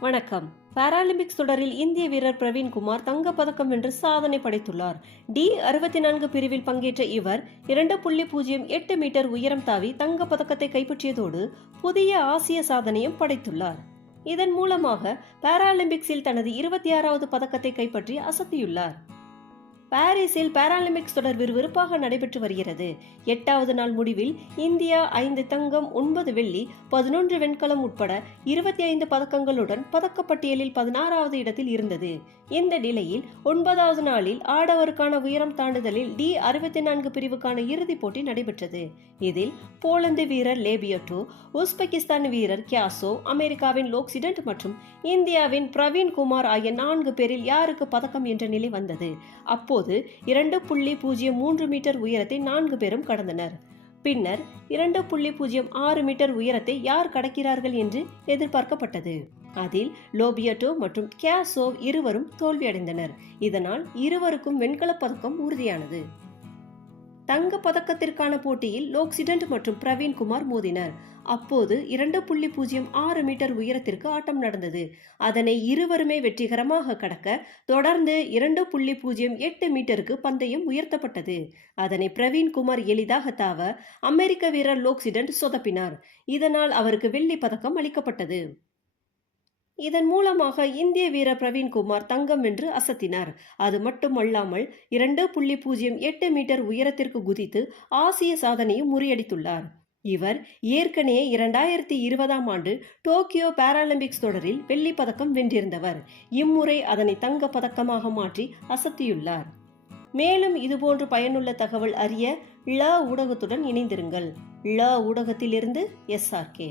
வணக்கம். பாராலிம்பிக்ஸ் தொடரில் இந்திய வீரர் பிரவீன்குமார் தங்கப்பதக்கம் வென்று சாதனை படைத்துள்ளார். டி அறுபத்தி நான்கு பிரிவில் பங்கேற்ற இவர் இரண்டு புள்ளி பூஜ்ஜியம் எட்டு மீட்டர் உயரம் தாவி தங்கப்பதக்கத்தை கைப்பற்றியதோடு புதிய ஆசிய சாதனையும் படைத்துள்ளார். இதன் மூலமாக பாராலிம்பிக்ஸில் தனது இருபத்தி ஆறாவது பதக்கத்தை கைப்பற்றி அசத்தியுள்ளார். பாரிஸில் பாராலிம்பிக்ஸ் தொடர் விறுவிறுப்பாக நடைபெற்று வருகிறது. எட்டாவது நாள் முடிவில் இந்தியா ஐந்து தங்கம் ஒன்பது வெள்ளி பதினொன்று வெண்கலம் உட்பட இருபத்தி ஐந்து பதக்கங்களுடன் பதக்கப்பட்டியலில் பதினாறாவது இடத்தில் இருந்தது. இந்த நிலையில் ஒன்பதாவது நாளில் ஆடவருக்கான உயரம் தாண்டுதலில் டி அறுபத்தி நான்கு பிரிவுக்கான இறுதிப் போட்டி நடைபெற்றது. இதில் போலந்து வீரர் லேபியட்டோ உஸ்பெகிஸ்தான் வீரர் கியாசோ அமெரிக்காவின் லோக்சிடென்ட் மற்றும் இந்தியாவின் பிரவீன் குமார் ஆகிய நான்கு பேரில் யாருக்கு பதக்கம் என்ற நிலை வந்தது. அப்போது இரண்டு புள்ளி பூஜ்ஜியம் மூன்று மீட்டர் உயரத்தை நான்கு பேரும் கடந்தனர். பின்னர் இரண்டு புள்ளி பூஜ்ஜியம் ஆறு மீட்டர் உயரத்தை யார் கடக்கிறார்கள் என்று எதிர்பார்க்கப்பட்டது. அதில் லோபியட்டோ மற்றும் கேசோவ் இருவரும் தோல்வியடைந்தனர். இதனால் இருவருக்கும் வெண்கலப் பதக்கம் உறுதியானது. தங்க பதக்கத்திற்கான போட்டியில் லோக்சிடென்ட் மற்றும் பிரவீன்குமார் மோதினர். அப்போது இரண்டு புள்ளி பூஜ்ஜியம் ஆறு மீட்டர் உயரத்திற்கு ஆட்டம் நடந்தது. அதனை இருவருமே வெற்றிகரமாக கடக்க தொடர்ந்து இரண்டு புள்ளி பூஜ்ஜியம் எட்டு மீட்டருக்கு பந்தயம் உயர்த்தப்பட்டது. அதனை பிரவீன்குமார் எளிதாக தாவ அமெரிக்க வீரர் லோக்சிடென்ட் சொதப்பினார். இதனால் அவருக்கு வெள்ளி பதக்கம் அளிக்கப்பட்டது. இதன் மூலமாக இந்திய வீரர் பிரவீன்குமார் தங்கம் வென்று அசத்தினார். அது மட்டுமல்லாமல் இரண்டு புள்ளி பூஜ்ஜியம் எட்டு மீட்டர் உயரத்திற்கு குதித்து ஆசிய சாதனையும் முறியடித்துள்ளார். இவர் ஏற்கனவே இரண்டாயிரத்தி இருபதாம் ஆண்டு டோக்கியோ பாராலிம்பிக்ஸ் தொடரில் வெள்ளி பதக்கம் வென்றிருந்தவர். இம்முறை அதனை தங்க பதக்கமாக மாற்றி அசத்தியுள்ளார். மேலும் இதுபோன்று பயனுள்ள தகவல் அறிய ள ஊடகத்துடன் இணைந்திருங்கள். ள ஊடகத்திலிருந்து எஸ்ஆர்கே